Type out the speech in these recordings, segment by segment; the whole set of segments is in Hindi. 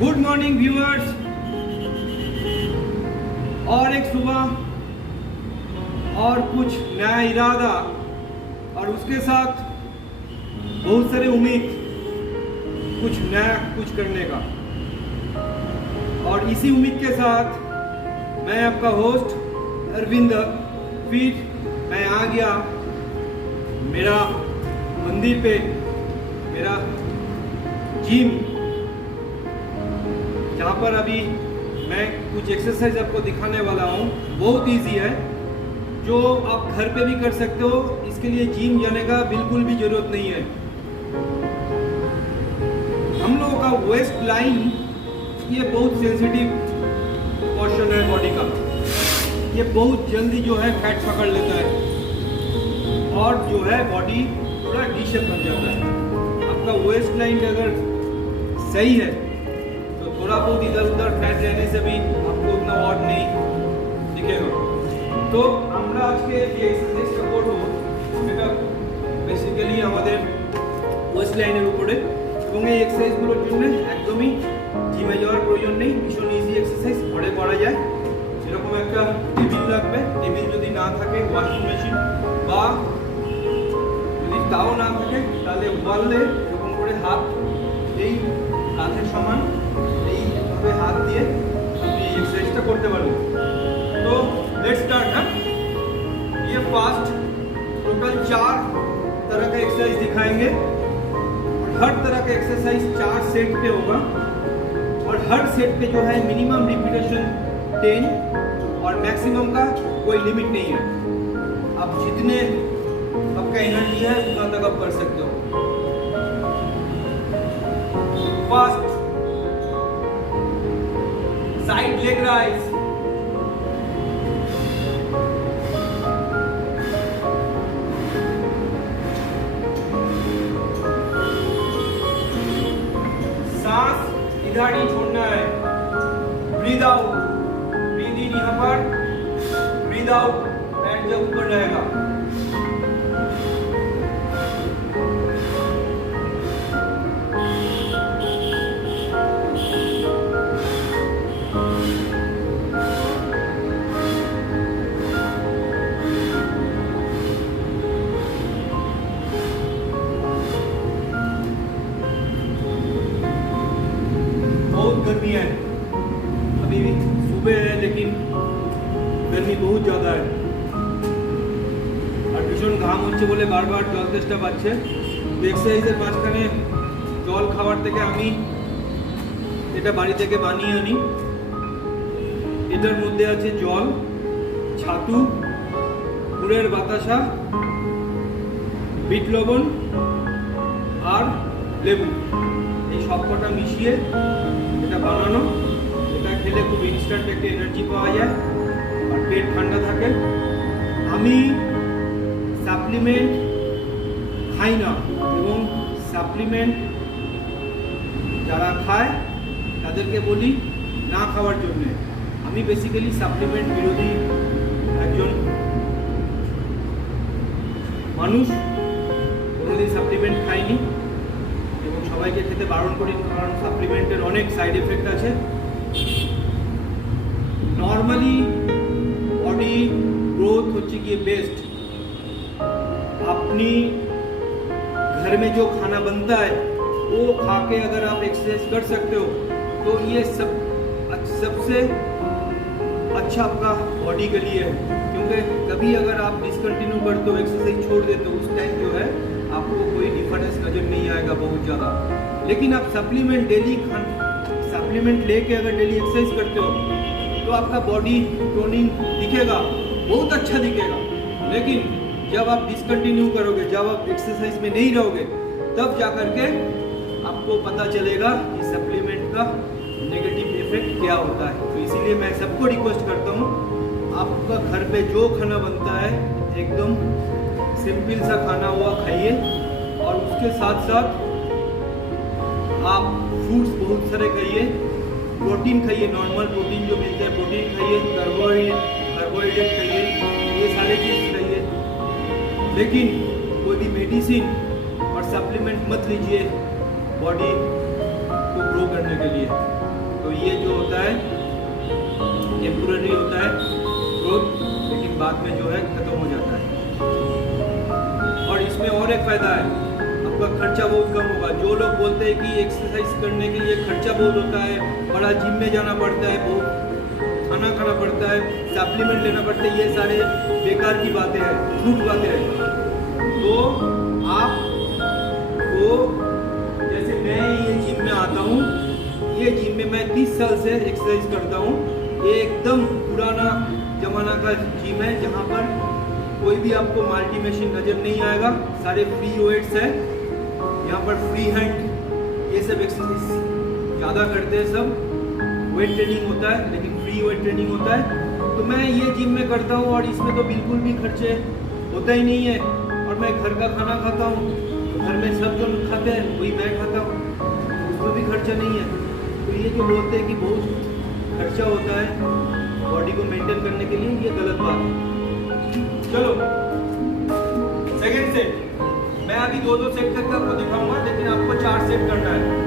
Good morning viewers. और एक सुबह और कुछ नया इरादा और उसके साथ बहुत सारे उम्मीद कुछ नया कुछ करने का। और इसी उम्मीद के साथ मैं आपका होस्ट अरविंद फिर मैं आ गया मेरा मंदिर पे, मेरा जिम, जहाँ पर अभी मैं कुछ एक्सरसाइज आपको दिखाने वाला हूँ। बहुत इजी है, जो आप घर पे भी कर सकते हो। इसके लिए जिम जाने का बिल्कुल भी जरूरत नहीं है। हम लोगों का वेस्ट लाइन ये बहुत सेंसिटिव पोर्शन है बॉडी का। ये बहुत जल्दी जो है फैट पकड़ लेता है और जो है बॉडी पूरा डी-शेप बन जाता है। आपका वेस्ट लाइन अगर सही है तो थोड़ा बहुत इधर उधर फैट रहने से भी आपको उतना ऑड नहीं दिखेगा। तो আমরা আজকে যে এক্সারসাইজটা করব সেটা বেসিক্যালি আমাদের ওয়েস্ট লাইনের উপরে, এবং এই এক্সারসাইজগুলোর জন্য একদমই জিমে যাওয়ার প্রয়োজন নেই। ভীষণ ইজি এক্সারসাইজ, ঘরে করা যায়। সেরকম একটা টেবিল লাগবে। টেবিল যদি না থাকে ওয়াশিং মেশিন, বা যদি তাও না থাকে তাহলে ওয়ালে এরকম করে হাত এই কাঁধের সমান এইভাবে হাত দিয়ে আপনি এই এক্সারসাইজটা করতে পারবেন। तो लेट्स स्टार्ट। ये फास्ट टोटल 4 तरह का एक्सरसाइज दिखाएंगे। हर तरह का एक्सरसाइज 4 सेट पे होगा और हर सेट पे जो है मिनिमम रिपीटेशन 10 और मैक्सिमम का कोई लिमिट नहीं है। आप जितने आपका एनर्जी है उतना तक आप कर सकते हो। फास्ट साइड लेग राइज, इधर ही छोड़ना है। ब्रीद आउट, ब्रीद इन यहाँ पर, ब्रीद आउट, पैर जब ऊपर रहेगा। गर्मी है, अभी भी सुबह है लेकिन गर्मी बहुत ज़्यादा है और भीषण घाम হচ্ছে বলে বারবার জল তেষ্টা পাচ্ছে। এক্সারসাইজের মাঝখানে জল খাওয়ার থেকে আমি এটা বাড়ি থেকে বানিয়ে আনি। এটার মধ্যে আছে জল, ছাতু, গুড়ের বাতাসা, বিট লবণ আর লেবু, এই সবকটা মিশিয়ে এটা বানানো। এটা খেলে খুব ইনস্ট্যান্ট একটা এনার্জি পাওয়া যায় আর পেট ঠান্ডা থাকে। আমি সাপ্লিমেন্ট খাই না, এবং সাপ্লিমেন্ট যারা খায় তাদেরকে বলি না খাওয়ার জন্য। আমি বেসিক্যালি সাপ্লিমেন্ট বিরোধী একজন মানুষ। কোনোদিন সাপ্লিমেন্ট খাইনি এবং সবাইকে খেতে বারণ করি, কারণ সাপ্লিমেন্টের অনেক সাইড এফেক্ট আছে। नॉर्मली बॉडी ग्रोथ होती है बेस्ट। अपनी घर में जो खाना बनता है वो खा के अगर आप एक्सरसाइज कर सकते हो तो ये सबसे अच्छा आपका बॉडी के लिए है। क्योंकि कभी अगर आप डिसकंटिन्यू करते हो, एक्सरसाइज छोड़ देते हो, उस टाइम जो है आपको कोई डिफरेंस नजर नहीं आएगा बहुत ज़्यादा। लेकिन आप सप्लीमेंट डेली सप्लीमेंट लेके अगर डेली एक्सरसाइज करते हो तो आपका बॉडी टोनिंग दिखेगा, बहुत अच्छा दिखेगा। लेकिन जब आप डिसकंटिन्यू करोगे, जब आप एक्सरसाइज में नहीं रहोगे, तब जा करके आपको पता चलेगा कि सप्लीमेंट का नेगेटिव इफेक्ट क्या होता है। तो इसीलिए मैं सबको रिक्वेस्ट करता हूँ, आपका घर पे जो खाना बनता है एकदम सिंपल सा खाना हुआ खाइए, और उसके साथ साथ आप फ्रूट्स बहुत सारे खाइए, प्रोटीन खाइए, नॉर्मल प्रोटीन जो मिलता है प्रोटीन खाइए, कार्बोहाइड्रेट खाइए, ये सारे चीज़ खाइए। लेकिन कोई भी मेडिसिन और सप्लीमेंट मत लीजिए बॉडी को ग्रो करने के लिए। तो ये जो होता है टेम्पोररी होता है ग्रोथ, लेकिन बाद में जो है खत्म हो जाता है। और इसमें और एक फायदा है, आपका खर्चा बहुत कम होगा। जो लोग बोलते हैं कि एक्सरसाइज करने के लिए खर्चा बहुत होता है, बड़ा जिम में जाना पड़ता है, बहुत खाना खाना पड़ता है, सप्लीमेंट लेना पड़ता है, ये सारे बेकार की बातें हैं, झूठ बातें हैं। तो आपको, जैसे मैं ये जिम में आता हूँ, ये जिम में मैं 30 साल से एक्सरसाइज करता हूँ। ये एकदम पुराना जमाना का जिम है, जहाँ पर कोई भी आपको मल्टी मशीन नज़र नहीं आएगा, सारे फ्री वेट्स है। यहाँ पर फ्री हैंड ये सब एक्सरसाइज ज़्यादा करते हैं, सब वेट ट्रेनिंग होता है, लेकिन फ्री वेट ट्रेनिंग होता है। तो मैं ये जिम में करता हूँ और इसमें तो बिल्कुल भी खर्चे होता ही नहीं है। और मैं घर का खाना खाता हूँ, तो घर में सब जो खाते हैं वही मैं खाता हूँ, उसमें भी खर्चा नहीं है। तो ये जो बोलते हैं कि बहुत खर्चा होता है बॉडी को मेंटेन करने के लिए, ये गलत बात है। चलो सेकेंड सेट, मैं अभी 2-2 सेट तक आपको दिखाऊंगा, लेकिन आपको 4 सेट करना है।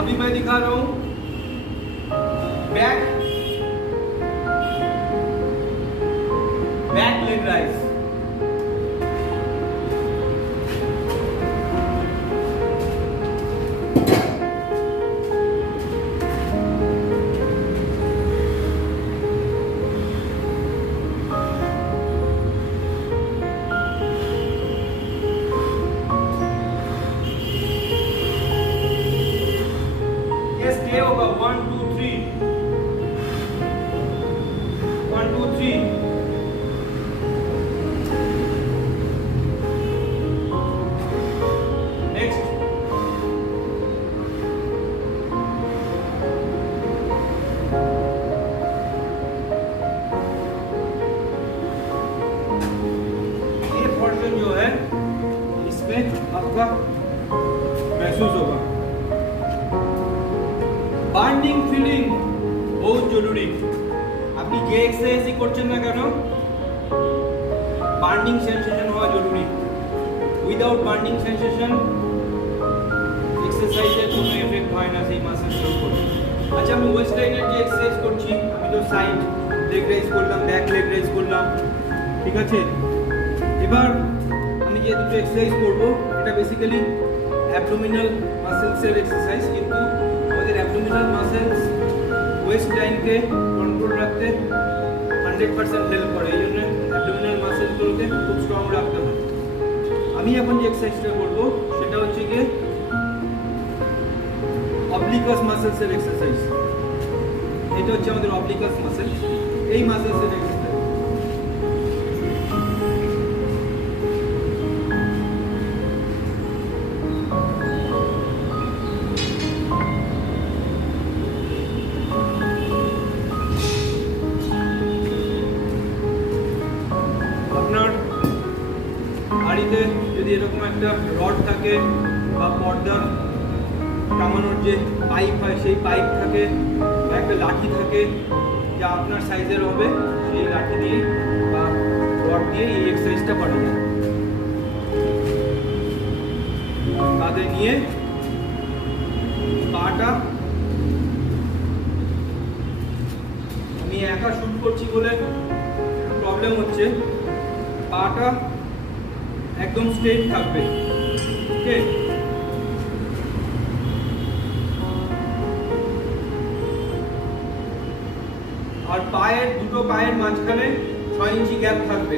अभी मैं दिखा रहा हूं बैक लेग राइज। ये होगा 1 2 3 1 2 3। नेक्स्ट ये पोर्शन जो है इसमें आपका महसूस होगा বার্নিং ফিলিং বহুত জরুরি। আপনি যে এক্সারসাইজই করছেন না কেন, বার্নিং সেন্সেশন হওয়া জরুরি। উইদাউট বার্নিং সেন্সেশন এক্সারসাইজের কোনো এফেক্ট হয় না সেই মাসেলসের উপর। আচ্ছা, আমি ওয়েস্ট লাইনের যে এক্সারসাইজ করছি, আমি তো সাইড লেগ রাইজ করলাম, ব্যাক লেগ রাইজ করলাম, ঠিক আছে। এবার আমি যে দুটো এক্সারসাইজ করব, এটা বেসিক্যালি অ্যাবডোমিনাল মাসেলসের এক্সারসাইজ, কিন্তু আমাদের অ্যাবডোমিনাল মাসেলস ওয়েস্ট লাইনকে কন্ট্রোল রাখতে 100% হেল্প করে। এই জন্য অ্যাবডোমিনাল মাসেলগুলোকে খুব স্ট্রং রাখতে হয়। আমি এখন যে এক্সারসাইজটা করব সেটা হচ্ছে গিয়ে অবলিকাস মাসেলসের এক্সারসাইজ। এটা হচ্ছে আমাদের অবলিকাস মাসেল, এই মাসেলসের এক্সারসাইজ। বাড়িতে যদি এরকম একটা রড থাকে বা পর্দা টাঙানোর যে পাইপ হয়, সেই পাইপ থাকে, বা একটা লাঠি থাকে যা আপনার সাইজের হবে, সেই লাঠি দিয়ে বা রড দিয়ে এই এক্সারসাইজটা করা যায়। কাঁধে নিয়ে পাটা, আমি একা শুট করছি বলে প্রবলেম হচ্ছে, পাটা একদম স্ট্রেট থাকবে, ওকে। আর পায়ের দুটো পায়ের মাঝখানে 6 ইঞ্চি গ্যাপ থাকবে।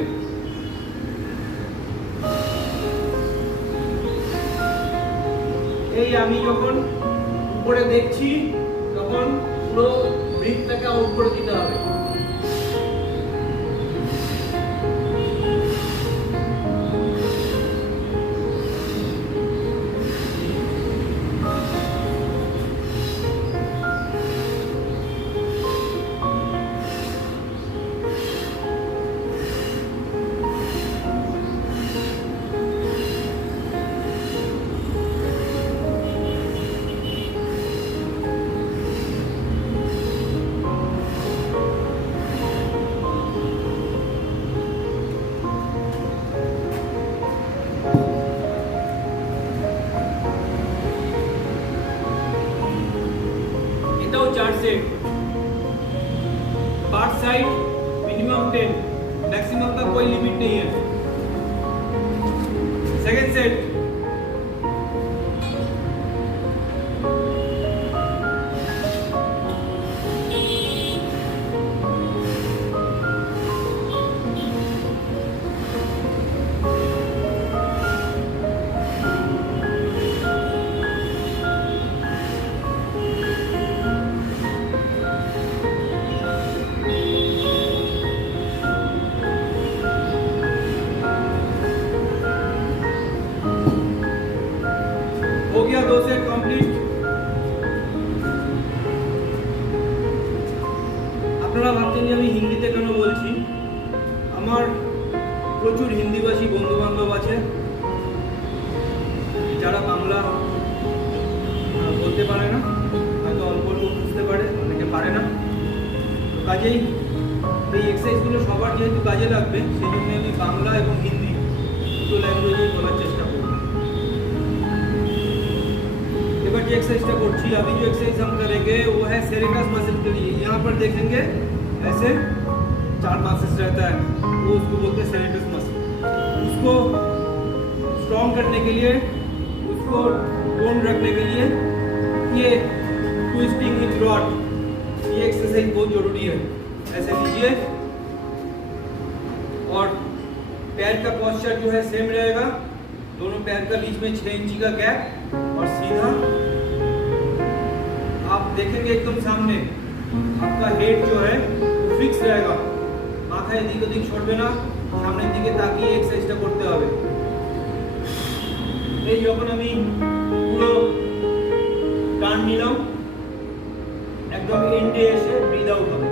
এই আমি যখন উপরে দেখছি তখন পুরো ব্রিথটাকে আউট করে দিতে হবে। सेट, पर साइड मिनिमम 10, मैक्सिमम का कोई लिमिट नहीं है। सेकेंड सेट, हो गया 2 सेट कंप्लीट। আপনারা ভাবছেন যে আমি হিন্দিতে কেন বলছি, আমার প্রচুর হিন্দিভাষী বন্ধু বান্ধব আছে যারা বাংলা বলতে পারে না, হয়তো অল্প অল্প বুঝতে পারে, অনেকে পারে না। কাজেই এই এক্সারসাইজগুলো সবার যেহেতু কাজে লাগবে, সেই জন্য আমি বাংলা এবং হিন্দি দুটো ল্যাঙ্গুয়েজেই বলার চেষ্টা করব। एबार जो एक्सरसाइज करছি, अभी जो एक्सरसाइज हम करेंगे वो है सेरेटस मसल के लिए। यहाँ पर देखेंगे ऐसे 4 मसल्स रहता है, वो उसको बोलते हैं सेरेटस मसल। उसको स्ट्रॉन्ग करने के लिए, उसको टोन रखने के लिए ये ट्विस्टिंग विद रॉड, ये एक्सरसाइज बहुत जरूरी है। ऐसे लीजिए और पैर का पोस्चर जो है सेम रहेगा, दोनों पैर का बीच में 6 इंची का गैप और सीधा आप देखेंगे एकदम सामने। आपका हेड जो है फिक्स रहेगा, माथा एदिक ओदिक छोड़बे ना, सामনের দিকে তাকিয়ে এক্সারসাইজটা করতে হবে। এই যখন আমি পুরো টান নিলাম, একদম এন্ডে এসে ব্রিথ আউট হবে।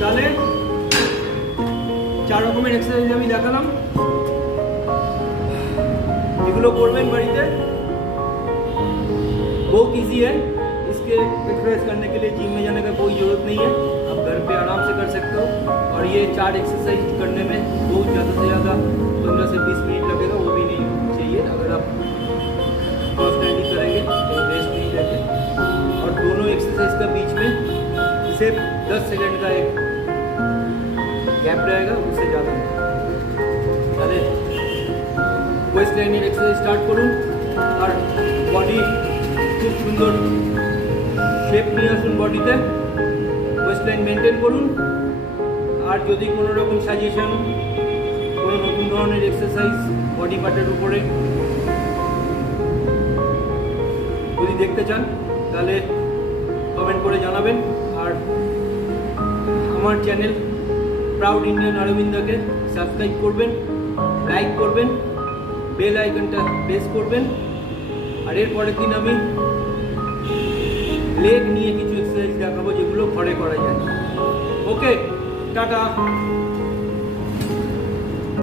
তাহলে 4 রকমের এক্সারসাইজ আমি দেখালাম, এগুলো করবেন বাড়িতে, बहुत इजी है। इसके एक्सरसाइज करने के लिए जिम में जाने का कोई ज़रूरत नहीं है, आप घर पे आराम से कर सकते हो। और ये 4 एक्सरसाइज करने में बहुत ज़्यादा से ज़्यादा 15 से 20 मिनट लगेगा, वो भी नहीं चाहिए। अगर आप कॉन्स्टेंटली करेंगे तो बेस्ट नहीं रहते। और दोनों एक्सरसाइज का बीच में सिर्फ 10 सेकंड का एक गैप रहेगा, उससे ज़्यादा नहीं। তাহলে ওয়েস্ট লাইনের এক্সারসাইজ স্টার্ট করুন আর বডি খুব সুন্দর শেপ নিয়ে আসুন বডিতে, ওয়েস্ট লাইন মেনটেন করুন। আর যদি কোনো রকম সাজেশন, কোনো নতুন ধরনের এক্সারসাইজ বডি পার্টের উপরে যদি দেখতে চান তাহলে কমেন্ট করে জানাবেন। আর আমার চ্যানেল প্রাউড ইন্ডিয়ান অরবিন্দকে সাবস্ক্রাইব করবেন, লাইক করবেন, বেল আইকনটা প্রেস করবেন। আর এর পরের দিন আমি লেগ নিয়ে কিছু এক্সারসাইজ দেখাবো যেগুলো ঘরে করা যায়। ওকে, টাটা।